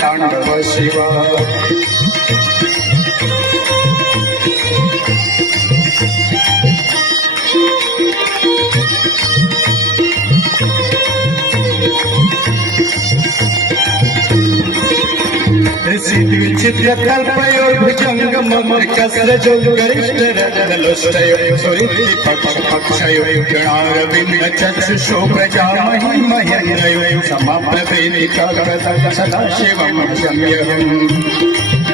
Tandav Shiva चित्रकल्पयोर्भुजंग ममर्कस्य गरिष्ठ रत्नलोष्टयो सुरीतिपक्षयो गणारविन्द चक्षुषो प्रजामहि मह्यन्नयो समाप्तवेदिका सदाशिवं शम्यहम्